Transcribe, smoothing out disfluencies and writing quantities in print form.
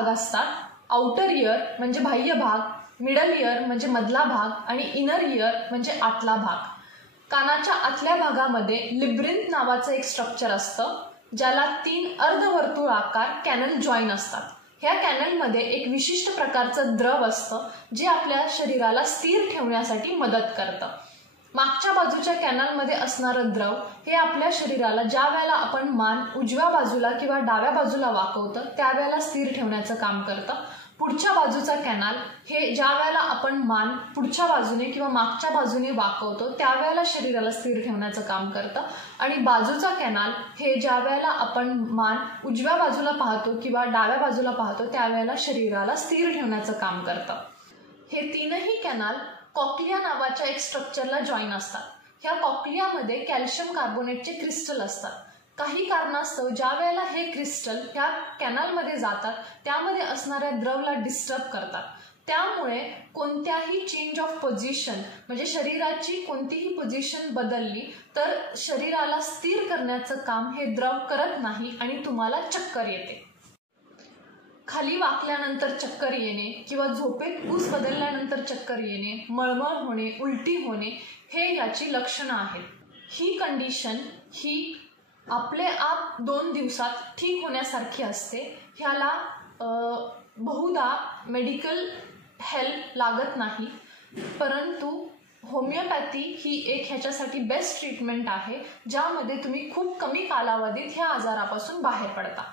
भाग असतात. Outer year म्हणजे बाह्य भाग, मिडल इयर म्हणजे मधला भाग आणि इनर इयर म्हणजे आतला भाग. कानाच्या आतल्या भागामध्ये लिब्रिंथ नावाचं एक स्ट्रक्चर असतं, ज्याला 3 अर्धवर्तुळाकार कॅनल जॉईन असतात. ह्या कॅनलमध्ये एक विशिष्ट प्रकारचं द्रव असतं, जे आपल्या शरीराला स्थिर ठेवण्यासाठी मदत करतं. मागच्या बाजूच्या कॅनलमध्ये असणारं द्रव हे आपल्या शरीराला ज्या वेळेला आपण मान उजव्या बाजूला किंवा डाव्या बाजूला वाकवतं त्यावेळेला स्थिर ठेवण्याचं काम करतं. पुढच्या बाजूचा कॅनल हे ज्या वेळेला आपण मान पुढच्या बाजूने किंवा मागच्या बाजूने वाकवतो त्यावेळेला शरीराला स्थिर ठेवण्याचं काम करतं. आणि बाजूचा कॅनल हे ज्या वेळेला आपण मान उजव्या बाजूला पाहतो किंवा डाव्या बाजूला पाहतो त्यावेळेला शरीराला स्थिर ठेवण्याचं काम करतं. हे 3ही कॅनल कॉक्लिया नावाच्या एक स्ट्रक्चरला जॉईन असतात. ह्या कॉक्लियामध्ये कॅल्शियम कार्बोनेटचे क्रिस्टल असतात. काही कारणास्तव ज्या वेळेला हे क्रिस्टल ह्या कॅनलमध्ये जातात त्यामध्ये असणाऱ्या द्रवला डिस्टर्ब करतात. त्यामुळे कोणत्याही चेंज ऑफ पोझिशन म्हणजे शरीराची कोणतीही पोझिशन बदलली तर शरीराला स्थिर करण्याचं काम हे द्रव करत नाही आणि तुम्हाला चक्कर येते. खाली वाकल्यानंतर चक्कर येणे किंवा झोपेत कूस बदलल्यानंतर चक्कर येणे, मळमळ होणे, उलटी होणे हे याची लक्षणं आहेत. ही कंडिशन ही आपले आप 2 दिवसात ठीक होण्यासारखी असते. ह्याला बहुधा मेडिकल हेल्प लागत नाही, परंतु होमिओपॅथी ही एक ह्याच्यासाठी बेस्ट ट्रीटमेंट आहे, ज्यामध्ये तुम्ही खूप कमी कालावधीत ह्या आजारापासून बाहेर पडता.